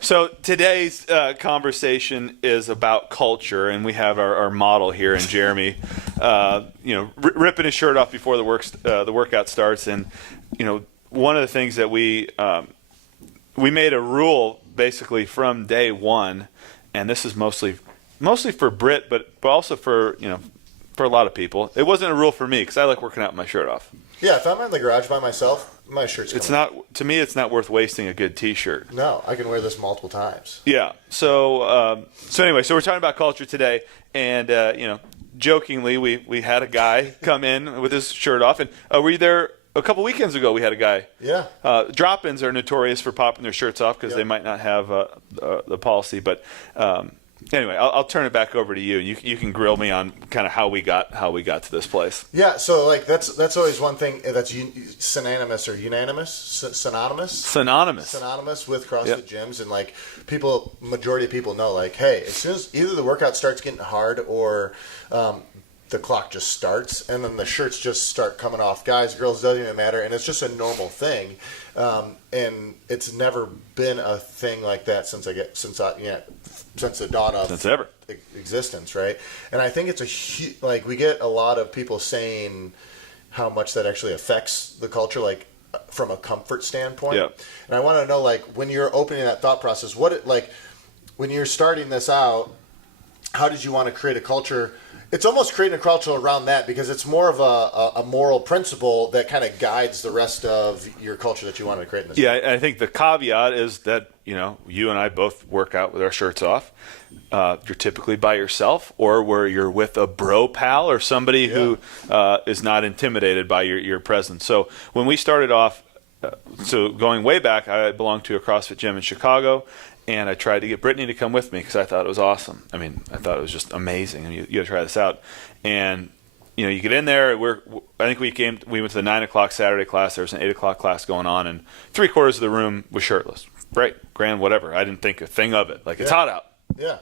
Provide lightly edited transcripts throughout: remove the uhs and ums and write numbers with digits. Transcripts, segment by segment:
So today's conversation is about culture, and we have our model here in Jeremy, ripping his shirt off before the workout starts. And one of the things that we made a rule basically from day one, and this is mostly for Britt, but also for a lot of people. It wasn't a rule for me because I like working out with my shirt off. Yeah, if I'm in the garage by myself, my shirt's It's not, to me, it's not worth wasting a good T-shirt. No, I can wear this multiple times. Yeah. So anyway, we're talking about culture today, and jokingly, we had a guy come in with his shirt off, and were you there a couple weekends ago? We had a guy. Yeah. Drop-ins are notorious for popping their shirts off because they might not have the policy, but. Anyway, I'll turn it back over to you. You can grill me on kind of how we got to this place. Yeah, so like that's always one thing that's synonymous with CrossFit gyms, and like majority of people know, like, hey, as soon as either the workout starts getting hard or the clock just starts, and then the shirts just start coming off. Guys, girls, doesn't even matter, and it's just a normal thing. And it's never been a thing like that since the dawn of existence, right? And I think it's we get a lot of people saying how much that actually affects the culture, like from a comfort standpoint. Yeah. And I want to know, like, when you're opening that thought process, when you're starting this out, how did you want to create a culture? It's almost creating a culture around that because it's more of a moral principle that kind of guides the rest of your culture that you want to create in this. Yeah, I think the caveat is that, you and I both work out with our shirts off. You're typically by yourself, or where you're with a bro pal or somebody who is not intimidated by your presence. So when we started off, going way back, I belonged to a CrossFit gym in Chicago. And I tried to get Brittany to come with me because I thought it was awesome. I mean, I thought it was just amazing. You got to try this out. And you get in there. I think we went to the 9 o'clock Saturday class. There was an 8 o'clock class going on, and 3/4 of the room was shirtless. Right, grand, whatever. I didn't think a thing of it. Like, it's hot out. Yeah.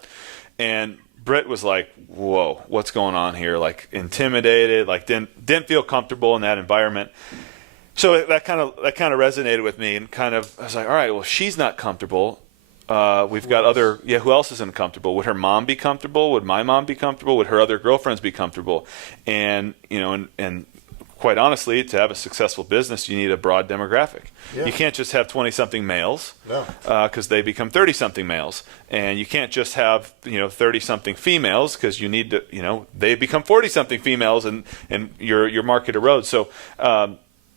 And Britt was like, "Whoa, what's going on here?" Like, intimidated. Like, didn't feel comfortable in that environment. So that kind of resonated with me, and I was like, all right, well, she's not comfortable. We've got who else isn't comfortable? Would her mom be comfortable? Would my mom be comfortable? Would her other girlfriends be comfortable? And, and quite honestly, to have a successful business, you need a broad demographic. Yeah. You can't just have 20-something males, because they become 30-something males. And you can't just have, 30-something females, because you need to, they become 40-something females, and your market erodes. So,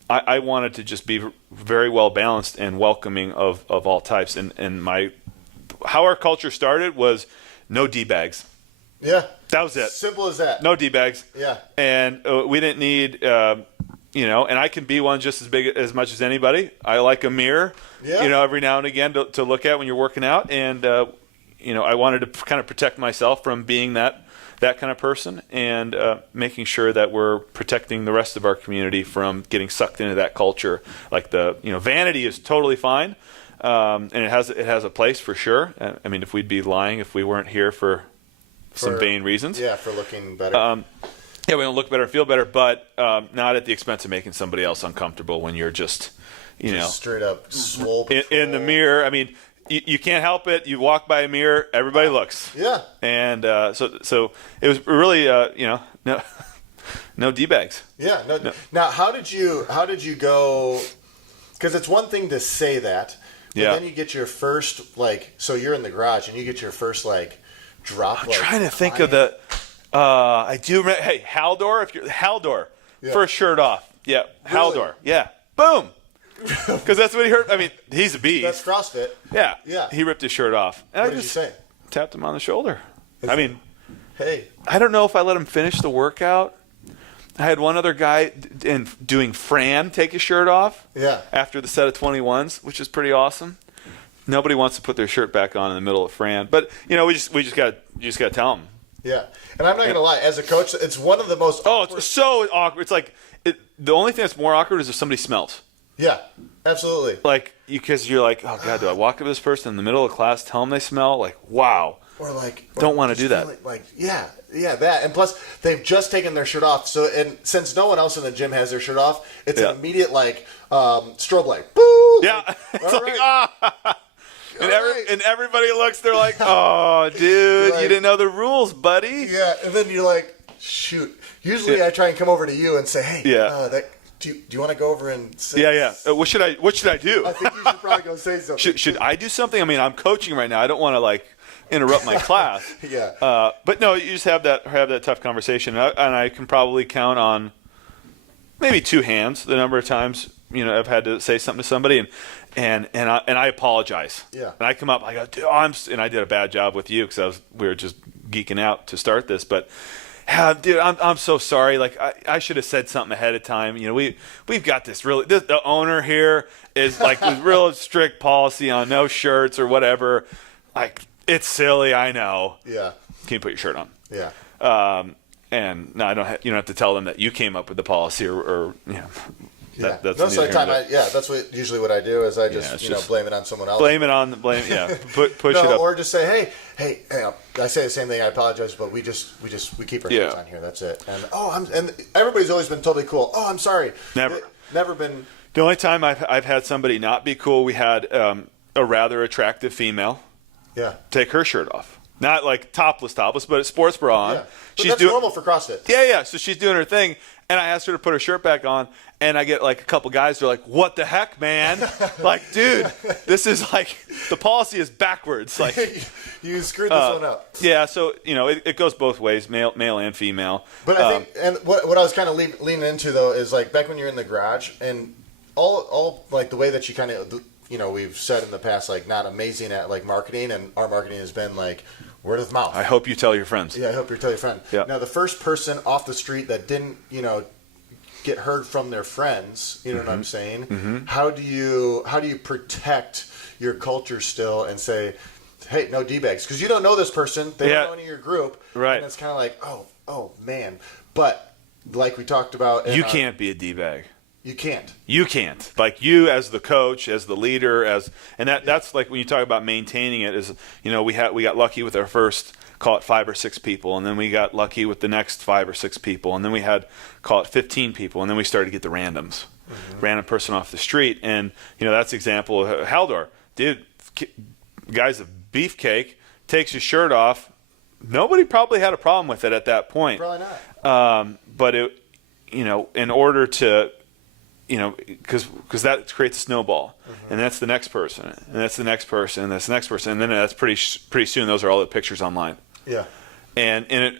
I wanted to just be very well balanced and welcoming of all types. And how our culture started was no D-bags. Yeah. That was it. Simple as that. No D-bags. Yeah. And we didn't need, and I can be one just as much as anybody. I like a mirror, every now and again to look at when you're working out. And, I wanted to kind of protect myself from being that kind of person, and making sure that we're protecting the rest of our community from getting sucked into that culture. Like vanity is totally fine, and it has a place for sure. I mean, if we'd be lying if we weren't here for some vain reasons. Yeah, for looking better. We don't look better, feel better, but not at the expense of making somebody else uncomfortable when you're just straight up swole in the mirror. I mean, you can't help it. You walk by a mirror, everybody looks. Yeah. And so it was really no D-bags. Yeah. No. Now, how did you go? Because it's one thing to say that, but then you get your first so you're in the garage and you get your first drop. I'm trying to think of the. I do remember. Hey, Haldor, first shirt off. Yeah, really? Haldor. Yeah, boom. Because that's what he heard. I mean, he's a beast. That's CrossFit. Yeah. Yeah. He ripped his shirt off. And what did you say? Tapped him on the shoulder. Hey. I don't know if I let him finish the workout. I had one other guy doing Fran take his shirt off. Yeah. After the set of 21s, which is pretty awesome. Nobody wants to put their shirt back on in the middle of Fran, but we just got to tell them. Yeah. And I'm not gonna lie, as a coach, it's one of the most. It's so awkward. It's like the only thing that's more awkward is if somebody smells. Yeah, absolutely. Because you're like, oh God, do I walk up to this person in the middle of class, tell them they smell? Like, wow. Or don't want to do that. That. And plus, they've just taken their shirt off. So, and since no one else in the gym has their shirt off, it's an immediate strobe light. Boo! Yeah. It's right. and everybody looks. They're like, "Oh, dude, Like, you didn't know the rules, buddy." Yeah, and then you're like, shoot. Usually I try and come over to you and say, hey, Yeah. do you want to go over and say Yeah. What should I do? I think you should probably go say something. Should I do something? I mean, I'm coaching right now. I don't want to like interrupt my class. Yeah. But no, you just have that tough conversation, and I can probably count on maybe two hands the number of times I've had to say something to somebody, and I apologize. Yeah. And I come up, I go, dude, and I did a bad job with you because we were just geeking out to start this, but. Dude, I'm so sorry. Like I should have said something ahead of time. We've got the owner here is like with real strict policy on no shirts or whatever. Like it's silly, I know. Yeah. Can you put your shirt on? Yeah. And no, you don't have to tell them that you came up with the policy or Yeah. that's Most of the time, that's usually what I do is I just blame it on someone else. Blame it on the blame. Yeah, push it up, or just say, hey, I say the same thing. I apologize, but we keep our shirts on here. That's it. And and everybody's always been totally cool. Oh, I'm sorry. Never been. The only time I've had somebody not be cool, we had a rather attractive female. Yeah. Take her shirt off. Not like topless, but a sports bra on. Yeah. But that's normal for CrossFit. Yeah. So she's doing her thing, and I asked her to put her shirt back on, and I get like a couple guys. They're like, "What the heck, man?" Like, dude, this is like the policy is backwards. Like, you screwed this one up. Yeah. So it goes both ways, male and female. But I think, and what I was kind of leaning into though is like back when you're in the garage and all like the way that you kind of we've said in the past like not amazing at like marketing, and our marketing has been like word of mouth. I hope you tell your friends. Yeah, I hope you tell your friend. Yeah. Now the first person off the street that didn't get heard from their friends, you know what I'm saying? Mm-hmm. How do you protect your culture still and say, hey, no D-bags? Because you don't know this person, they don't know any of your group, right? And it's kind of like, oh man. But like we talked about, you can't be a D-bag. You can't. You can't. Like you as the coach, as the leader, that's like when you talk about maintaining it is, we got lucky with our first, call it 5 or 6 people, and then we got lucky with the next 5 or 6 people, and then we had, call it 15 people, and then we started to get the randoms, random person off the street, and that's example of Haldor, dude, guy's a beefcake, takes his shirt off, nobody probably had a problem with it at that point. Probably not. But it, in order to, because that creates a snowball, and that's the next person, and that's the next person, and that's the next person, and then that's pretty soon. Those are all the pictures online. Yeah. And it,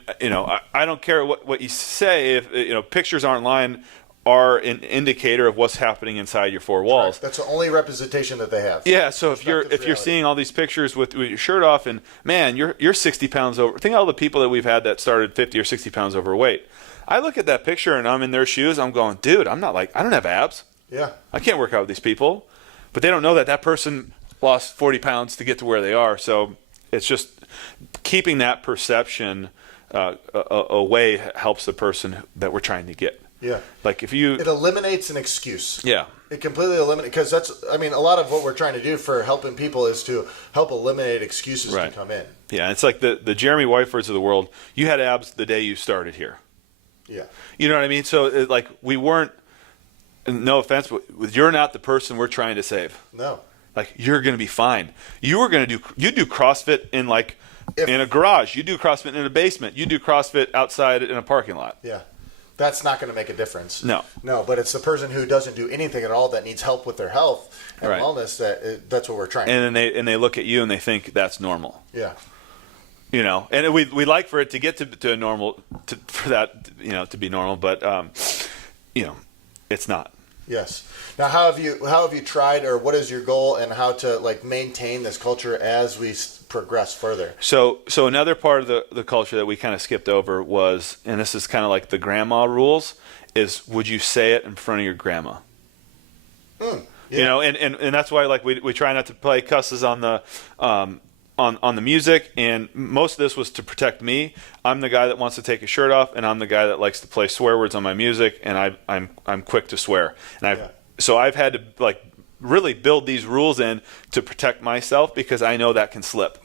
I don't care what you say if pictures online are an indicator of what's happening inside your 4 walls. Correct. That's the only representation that they have. Yeah. So if you're seeing all these pictures with your shirt off, and man, you're 60 pounds over. Think of all the people that we've had that started 50 or 60 pounds overweight. I look at that picture and I'm in their shoes. I'm going, dude, I don't have abs. Yeah. I can't work out with these people. But they don't know that person lost 40 pounds to get to where they are. So it's just keeping that perception away helps the person that we're trying to get. Yeah. Like it eliminates an excuse. Yeah. It completely eliminates, because a lot of what we're trying to do for helping people is to help eliminate excuses to come in. Yeah. It's like the Jeremy Whitefords of the world. You had abs the day you started here. Yeah. You know what I mean? So we weren't, no offense, but you're not the person we're trying to save. No. Like you're going to be fine. You do CrossFit in a garage. You do CrossFit in a basement. You do CrossFit outside in a parking lot. Yeah. That's not going to make a difference. No. No, but it's the person who doesn't do anything at all that needs help with their health and wellness that's what we're trying to do. And they look at you and they think that's normal. Yeah. And we like for it to get to a normal, for that, to be normal, but, it's not. Yes. Now, how have you tried, or what is your goal, and how to maintain this culture as we progress further? So another part of the culture that we kind of skipped over was, and this is kind of like the grandma rules, is would you say it in front of your grandma? Yeah. And that's why we try not to play cusses on the on the music, and most of this was to protect me. I'm the guy that wants to take his shirt off, and I'm the guy that likes to play swear words on my music, and I'm quick to swear. And I've had to really build these rules in to protect myself, because I know that can slip.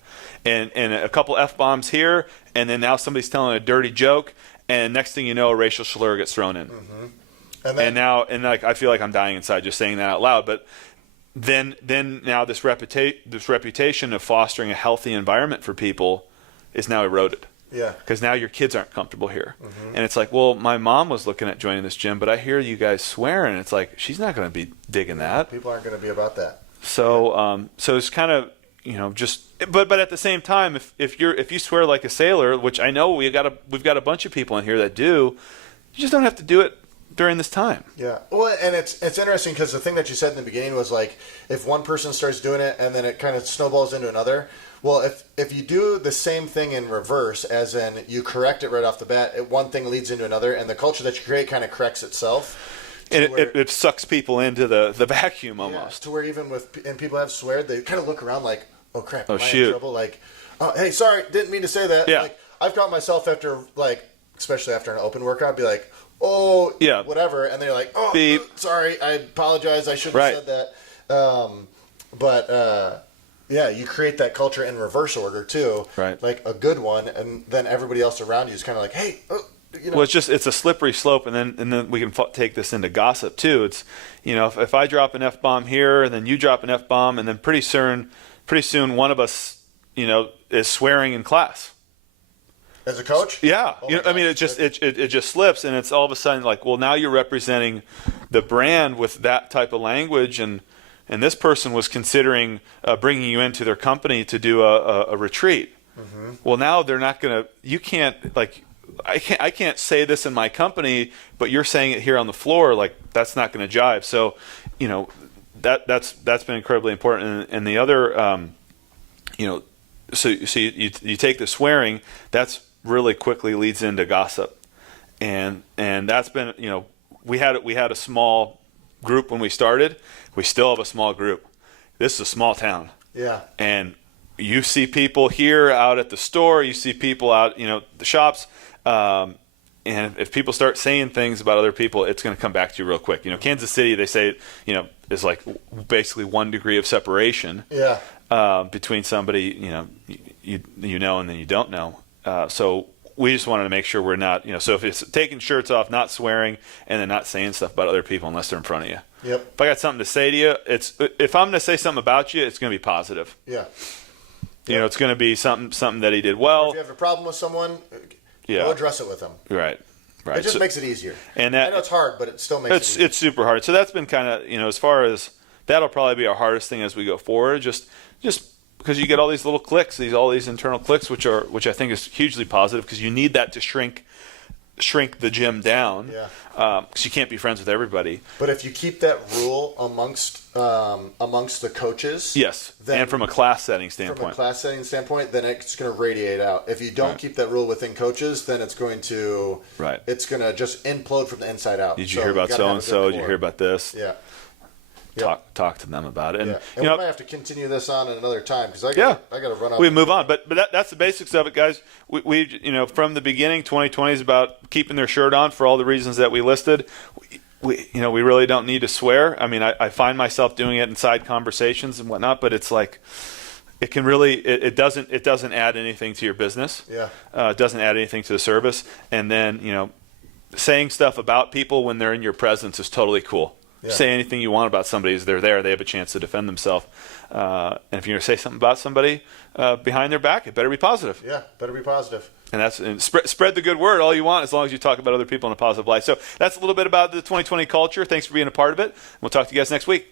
And a couple F-bombs here, and then now somebody's telling a dirty joke, and next thing you know, a racial slur gets thrown in. Mm-hmm. And I feel like I'm dying inside just saying that out loud, but then now this reputation of fostering a healthy environment for people is now eroded. Yeah. Because now your kids aren't comfortable here. And it's like, well, my mom was looking at joining this gym, but I hear you guys swearing. It's like, she's not going to be digging that. People aren't going to be about that. So so it's kind of, just, but at the same time, if you swear like a sailor, which I know we've got a bunch of people in here that do, you just don't have to do it during this time. Yeah. Well, and it's interesting because the thing that you said in the beginning was like, if one person starts doing it and then it kind of snowballs into another. Well, if you do the same thing in reverse, as in you correct it right off the bat, one thing leads into another, and the culture that you create kind of corrects itself. And it sucks people into the vacuum almost. To where even and people have sweared, they kind of look around like, oh crap, am I shoot. in trouble? Like, oh, hey, sorry, didn't mean to say that. Yeah. Like, I've caught myself after, like, especially after an open workout, be like, oh, yeah, whatever, and they're like, oh, beep. Sorry, I apologize, I shouldn't have said that. Yeah, you create that culture in reverse order too, right? Like a good one, and then everybody else around you is kind of like, hey, Well, it's a slippery slope, and then we can take this into gossip too. It's if I drop an F-bomb here, and then you drop an F-bomb, and then pretty soon one of us is swearing in class. As a coach? Yeah. I mean, it just slips, and it's all of a sudden like, well, now you're representing the brand with that type of language, and this person was considering bringing you into their company to do a retreat. Mm-hmm. Well, now they're not going to. You can't like. I can't say this in my company, but you're saying it here on the floor. Like, that's not going to jive. So, that's been incredibly important. And the other, so you take the swearing. That's really quickly leads into gossip, and that's been we had a small group when we started. We still have a small group. This is a small town. Yeah. And you see people here out at the store. You see people out, the shops. And if people start saying things about other people, it's going to come back to you real quick. Kansas City, they say, is like basically 1 degree of separation. Yeah. Between somebody, you know, and then you don't know. So we just wanted to make sure we're not, so if it's taking shirts off, not swearing, and then not saying stuff about other people unless they're in front of you. Yep. If I got something to say to you, if I'm going to say something about you, it's going to be positive. Yeah. It's going to be something that he did well. If you have a problem with someone, yeah, go address it with them. Right. It just makes it easier. And I know it's hard, but it still makes it easier. It's super hard. So that's been kind of, as far as that'll probably be our hardest thing as we go forward. Just because you get all these little clicks, all these internal clicks, which I think is hugely positive, because you need that to shrink the gym down. Yeah. Because you can't be friends with everybody. But if you keep that rule amongst the coaches, yes, and from a class setting standpoint, then it's going to radiate out. If you don't keep that rule within coaches, then it's going to it's going to just implode from the inside out. Did you hear about so and so? Did you hear about this? Yeah. Talk to them about it, and we might have to continue this on another time because I got to run off. We move on, but that's the basics of it, guys. We from the beginning, 2020 is about keeping their shirt on for all the reasons that we listed. We really don't need to swear. I mean, I find myself doing it in side conversations and whatnot, but it's like it can really it doesn't add anything to your business. Yeah, it doesn't add anything to the service, and then saying stuff about people when they're in your presence is totally cool. Yeah. Say anything you want about somebody as they're there. They have a chance to defend themselves. And if you're going to say something about somebody behind their back, it better be positive. Yeah, better be positive. And spread the good word all you want, as long as you talk about other people in a positive light. So that's a little bit about the 2020 culture. Thanks for being a part of it. We'll talk to you guys next week.